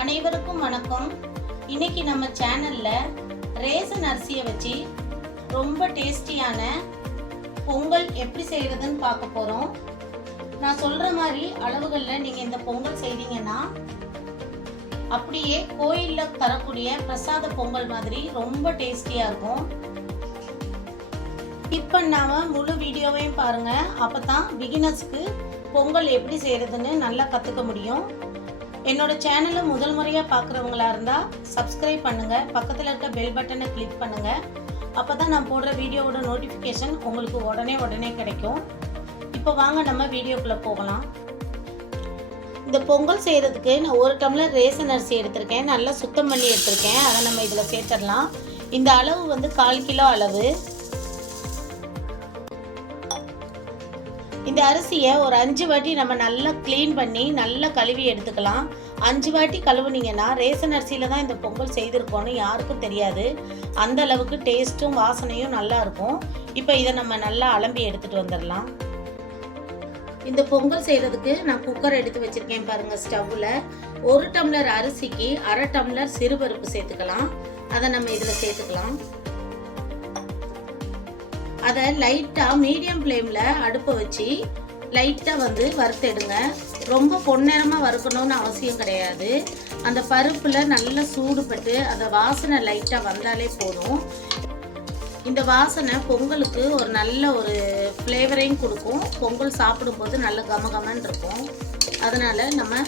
அனைவருக்கும் வணக்கம். இன்னைக்கு நம்ம சேனல்ல ரேசன் அரிசியை வச்சு ரொம்ப டேஸ்டியான பொங்கல் எப்படி செய்யறதுன்னு பார்க்க போறோம். நான் சொல்ற மாதிரி அளவுகளில் நீங்க இந்த பொங்கல் செய்தீங்கன்னா அப்படியே கோயில்ல தரக்கூடிய பிரசாத பொங்கல் மாதிரி ரொம்ப டேஸ்டியா இருக்கும். இப்போ நாம முழு வீடியோவையும் பாருங்க. அப்பதான் பிகினர்ஸ்க்கு பொங்கல் எப்படி செய்யறதுன்னு நல்லா கத்துக்க முடியும். என்னோட சேனலை முதல் முறையாக பார்க்குறவங்களா இருந்தால் சப்ஸ்கிரைப் பண்ணுங்கள், பக்கத்தில் இருக்க பெல் பட்டனை கிளிக் பண்ணுங்கள். அப்போ தான் நான் போடுற வீடியோவோட நோட்டிஃபிகேஷன் உங்களுக்கு உடனே கிடைக்கும். இப்போ வாங்க நம்ம வீடியோக்குள்ளே போகலாம். இந்த பொங்கல் செய்கிறதுக்கு நான் 1 டம்ளர் ரேசன் அரிசி எடுத்திருக்கேன். நல்லா சுத்தம் பண்ணி எடுத்திருக்கேன். அதை நம்ம இதில் சேர்த்துடலாம். இந்த அளவு வந்து 1/4 கிலோ அளவு. இந்த அரிசியை ஒரு 5 வாட்டி நம்ம நல்லா க்ளீன் பண்ணி நல்லா கழுவி எடுத்துக்கலாம். 5 வாட்டி கழுவுனீங்கன்னா ரேசன் அரிசியில் தான் இந்த பொங்கல் செய்திருக்கோன்னு யாருக்கும் தெரியாது. அந்த அளவுக்கு டேஸ்ட்டும் வாசனையும் நல்லா இருக்கும். இப்போ இதை நம்ம நல்லா அலம்பி எடுத்துகிட்டு வந்துடலாம். இந்த பொங்கல் செய்கிறதுக்கு நான் குக்கர் எடுத்து வச்சுருக்கேன் பாருங்கள். ஸ்டவ்வில் 1 டம்ளர் அரிசிக்கு 1/2 டம்ளர் சிறுபருப்பு சேர்த்துக்கலாம். அதை நம்ம இதில் சேர்த்துக்கலாம். அதை லைட்டாக மீடியம் ஃப்ளேமில் அடுப்பை வச்சு லைட்டாக வந்து வறுத்தெடுங்க. ரொம்ப பொன்னிறமாக வறுக்கணும்னு அவசியம் கிடையாது. அந்த பருப்பில் நல்லா சூடுபட்டு அந்த வாசனை லைட்டாக வந்தாலே போதும். இந்த வாசனை பொங்கலுக்கு ஒரு நல்ல ஒரு ஃப்ளேவரையும் கொடுக்கும். பொங்கல் சாப்பிடும்போது நல்ல கமகமன்னு இருக்கும். அதனால் நம்ம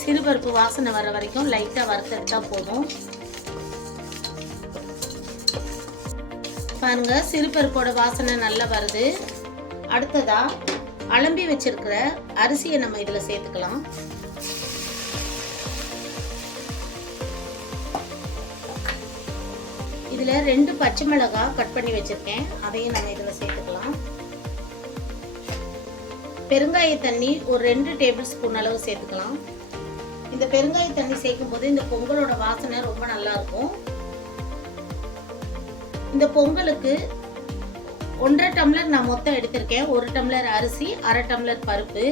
சிறுபருப்பு வாசனை வர வரைக்கும் லைட்டாக வறுத்தெடுத்தால் போதும். பாருங்க, சிறுபருப்போட வாசனை நல்லா வருது. அடுத்ததா அலம்பி வச்சிருக்கிற அரிசியை நம்ம இதில் சேர்த்துக்கலாம். இதில் 2 பச்சை மிளகாய் கட் பண்ணி வச்சிருக்கேன். அதையும் நம்ம இதில் சேர்த்துக்கலாம். பெருங்காய தண்ணி ஒரு 2 டேபிள் ஸ்பூன் அளவு சேர்த்துக்கலாம். இந்த பெருங்காய தண்ணி சேர்க்கும் போது இந்த பொங்கலோட வாசனை ரொம்ப நல்லா இருக்கும். இந்த பொங்கலுக்கு 1/2 டம்ளர் நான் மொத்தம் எடுத்திருக்கேன். 1 டம்ளர் அரிசி, 1/2 டம்ளர் பருப்பு.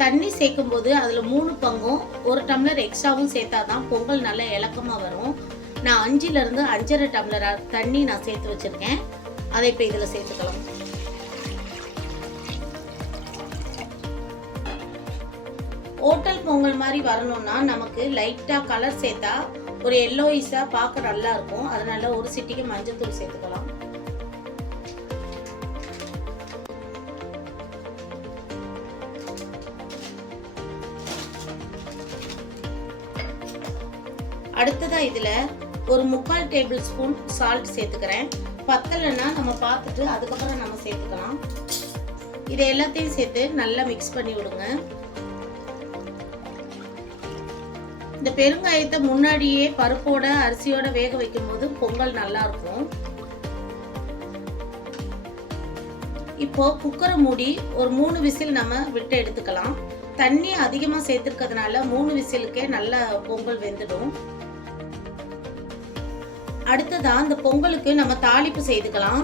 தண்ணி சேர்க்கும் போது அதில் 3 பங்கும் 1 டம்ளர் எக்ஸ்ட்ராவும் சேர்த்தாதான் பொங்கல் நல்லா இலக்கமாக வரும். நான் 5லிருந்து 5.5 டம்ளர் தண்ணி நான் சேர்த்து வச்சிருக்கேன். அதை இப்போ இதில் சேர்த்துக்கலாம். ஹோட்டல் பொங்கல் மாதிரி வரணும்னா நமக்கு லைட்டாக கலர் சேர்த்தா ஒரு எல்லோயிஸா பார்க்க நல்லா இருக்கும். அதனால ஒரு சிட்டிக்கு மஞ்சள்தூள் சேர்த்துக்கலாம். அடுத்ததா இதுல ஒரு 3/4 டேபிள் ஸ்பூன் சால்ட் சேர்த்துக்கிறேன். பத்தலைன்னா நம்ம பார்த்துட்டு அதுக்கப்புறம் நம்ம சேர்த்துக்கலாம். இதை எல்லாத்தையும் சேர்த்து நல்லா மிக்ஸ் பண்ணி விடுங்க. இந்த பெருங்காயத்தை முன்னாடியே பருப்போட அரிசியோட வேக வைக்கும் போது பொங்கல் நல்லா இருக்கும். இப்போ குக்கரை மூடி ஒரு 3 விசில் நம்ம விட்டு எடுத்துக்கலாம். தண்ணி அதிகமாக சேர்த்துருக்கிறதுனால 3 விசிலுக்கே நல்லா பொங்கல் வெந்துடும். அடுத்ததா இந்த பொங்கலுக்கு நம்ம தாளிப்பு செய்துக்கலாம்.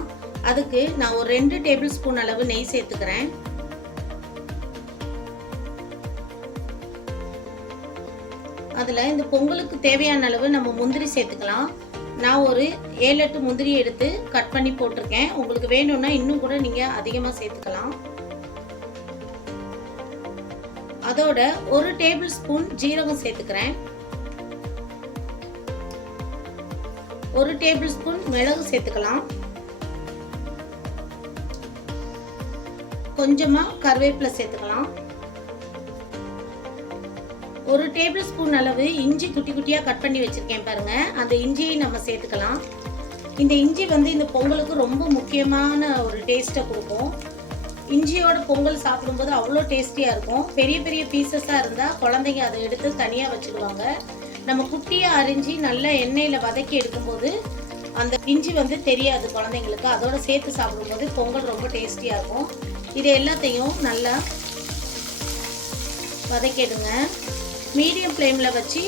அதுக்கு நான் ஒரு 2 டேபிள் ஸ்பூன் அளவு நெய் சேர்த்துக்கிறேன். அதில் இந்த பொங்கலுக்கு தேவையான அளவு நம்ம முந்திரி சேர்த்துக்கலாம். நான் ஒரு 7-8 முந்திரி எடுத்து கட் பண்ணி போட்டிருக்கேன். உங்களுக்கு வேணும்னா இன்னும் கூட நீங்கள் அதிகமாக சேர்த்துக்கலாம். அதோட 1 டேபிள் ஸ்பூன் ஜீரகம் சேர்த்துக்கிறேன். 1 டேபிள் ஸ்பூன் மிளகு சேர்த்துக்கலாம். கொஞ்சமாக கருவேப்பிலை சேர்த்துக்கலாம். 1 டேபிள் ஸ்பூன் அளவு இஞ்சி குட்டி குட்டியாக கட் பண்ணி வச்சுருக்கேன் பாருங்க. அந்த இஞ்சியை நம்ம சேர்த்துக்கலாம். இந்த இஞ்சி வந்து இந்த பொங்கலுக்கு ரொம்ப முக்கியமான ஒரு டேஸ்ட்டை கொடுக்கும். இஞ்சியோட பொங்கல் சாப்பிடும்போது அவ்வளோ டேஸ்டியாக இருக்கும். பெரிய பெரிய பீசஸாக இருந்தால் குழந்தைங்க அதை எடுத்து தனியாக வச்சுடுவாங்க. நம்ம குட்டியாக அரிஞ்சு நல்லா எண்ணெயில் வதக்கி எடுக்கும்போது அந்த இஞ்சி வந்து தெரியாது குழந்தைங்களுக்கு. அதோட சேர்த்து சாப்பிடும்போது பொங்கல் ரொம்ப டேஸ்டியாக இருக்கும். இது எல்லாத்தையும் நல்லா வதக்கிடுங்க. மீடியம் ஃப்ளேமில் வச்சு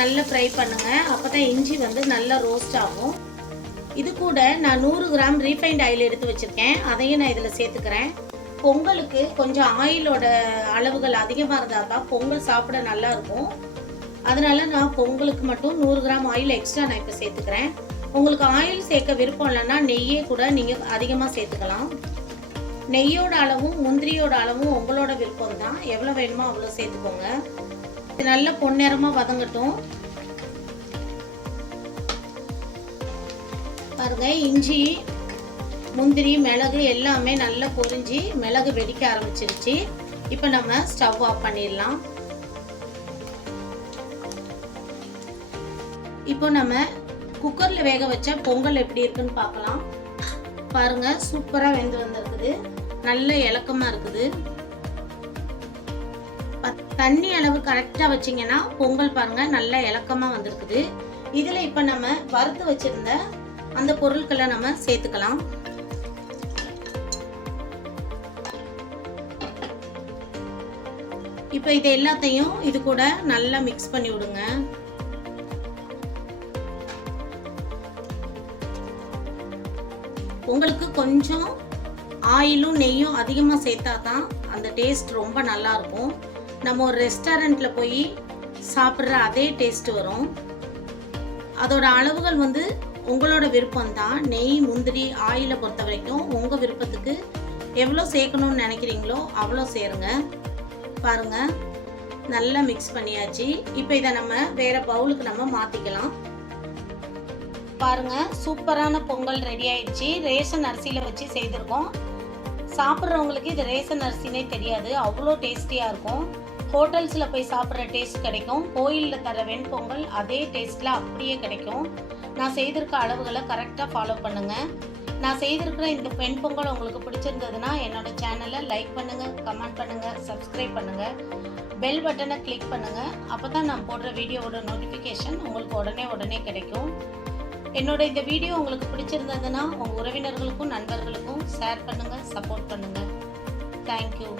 நல்லா ஃப்ரை பண்ணுங்கள். அப்போ தான் இஞ்சி வந்து நல்லா ரோஸ்ட் ஆகும். இது கூட நான் 100 கிராம் ரீஃபைண்ட் ஆயில் எடுத்து வச்சுருக்கேன். அதையும் நான் இதில் சேர்த்துக்கிறேன். பொங்கலுக்கு கொஞ்சம் ஆயிலோட அளவுகள் அதிகமாக இருந்தால் தான் பொங்கல் சாப்பிட நல்லா இருக்கும். அதனால நான் பொங்கலுக்கு மட்டும் 100 கிராம் ஆயில் எக்ஸ்ட்ரா நான் இப்போ சேர்த்துக்கிறேன். உங்களுக்கு ஆயில் சேர்க்க விருப்பம் இல்லைன்னா நெய்யே கூட நீங்கள் அதிகமாக சேர்த்துக்கலாம். நெய்யோட அளவும் முந்திரியோட அளவும் உங்களோட விருப்பம் தான். எவ்வளோ வேணுமோ அவ்வளோ சேர்த்துக்கோங்க. இது நல்ல பொன்னிறமாக வதங்கட்டும். பாருங்க, இஞ்சி முந்திரி மிளகு எல்லாமே நல்லா பொரிஞ்சு மிளகு வெடிக்க ஆரம்பிச்சிருச்சு. இப்போ நம்ம ஸ்டவ் ஆஃப் பண்ணிடலாம். இப்போ நம்ம குக்கரில் வேக வச்ச பொங்கல் எப்படி இருக்குன்னு பார்க்கலாம். பாருங்க, சூப்பராக வெந்து வந்திருக்குது. நல்ல இலக்கமாக இருக்குது. தண்ணி அளவு கரெக்டாக வச்சிங்கன்னா பொங்கல் பாருங்க நல்ல இலக்கமாக வந்திருக்குது. இதில் இப்போ நம்ம வறுத்து வச்சிருந்த அந்த பொருட்களை நம்ம சேர்த்துக்கலாம். இப்போ இது எல்லாத்தையும் இது கூட நல்லா மிக்ஸ் பண்ணி விடுங்க. உங்களுக்கு கொஞ்சம் ஆயிலும் நெய்யும் அதிகமாக சேர்த்தா தான் அந்த டேஸ்ட் ரொம்ப நல்லா இருக்கும். நம்ம ஒரு ரெஸ்டாரண்ட்டில் போய் சாப்பிட்ற அதே டேஸ்ட் வரும். அதோட அளவுகள் வந்து உங்களோட விருப்பம் தான். நெய் முந்திரி ஆயிலை பொறுத்த வரைக்கும் உங்கள் விருப்பத்துக்கு எவ்வளோ சேர்க்கணும்னு நினைக்கிறீங்களோ அவ்வளோ சேருங்க. பாருங்க, நல்லா மிக்ஸ் பண்ணியாச்சு. இப்போ இதை நம்ம வேற பவுலுக்கு நம்ம மாற்றிக்கலாம். பாருங்க, சூப்பரான பொங்கல் ரெடி ஆயிடுச்சு. ரேஷன் அரிசியில் வச்சு செய்திருக்கோம். சாப்பிட்றவங்களுக்கு இது ரேஷன் அரிசினே தெரியாது, அவ்வளோ டேஸ்டியாக இருக்கும். ஹோட்டல்ஸில் போய் சாப்பிட்ற டேஸ்ட் கிடைக்கும். கோயிலில் தர வெண்பொங்கல் அதே டேஸ்ட்டில் அப்படியே கிடைக்கும். நான் செய்திருக்க அளவுகளை கரெக்டாக ஃபாலோ பண்ணுங்கள். நான் செய்திருக்கிற இந்த வெண்பொங்கல் உங்களுக்கு பிடிச்சிருந்ததுன்னா என்னோட சேனலை லைக் பண்ணுங்கள், கமெண்ட் பண்ணுங்கள், சப்ஸ்கிரைப் பண்ணுங்கள், பெல் பட்டனை கிளிக் பண்ணுங்கள். அப்போ தான் நான் போடுற வீடியோவோட நோட்டிஃபிகேஷன் உங்களுக்கு உடனே கிடைக்கும். என்னோட இந்த வீடியோ உங்களுக்கு பிடிச்சிருந்ததுன்னா உங்கள் உறவினர்களுக்கும் நண்பர்களுக்கும் ஷேர் பண்ணுங்கள், சப்போர்ட் பண்ணுங்கள். தேங்க்யூ.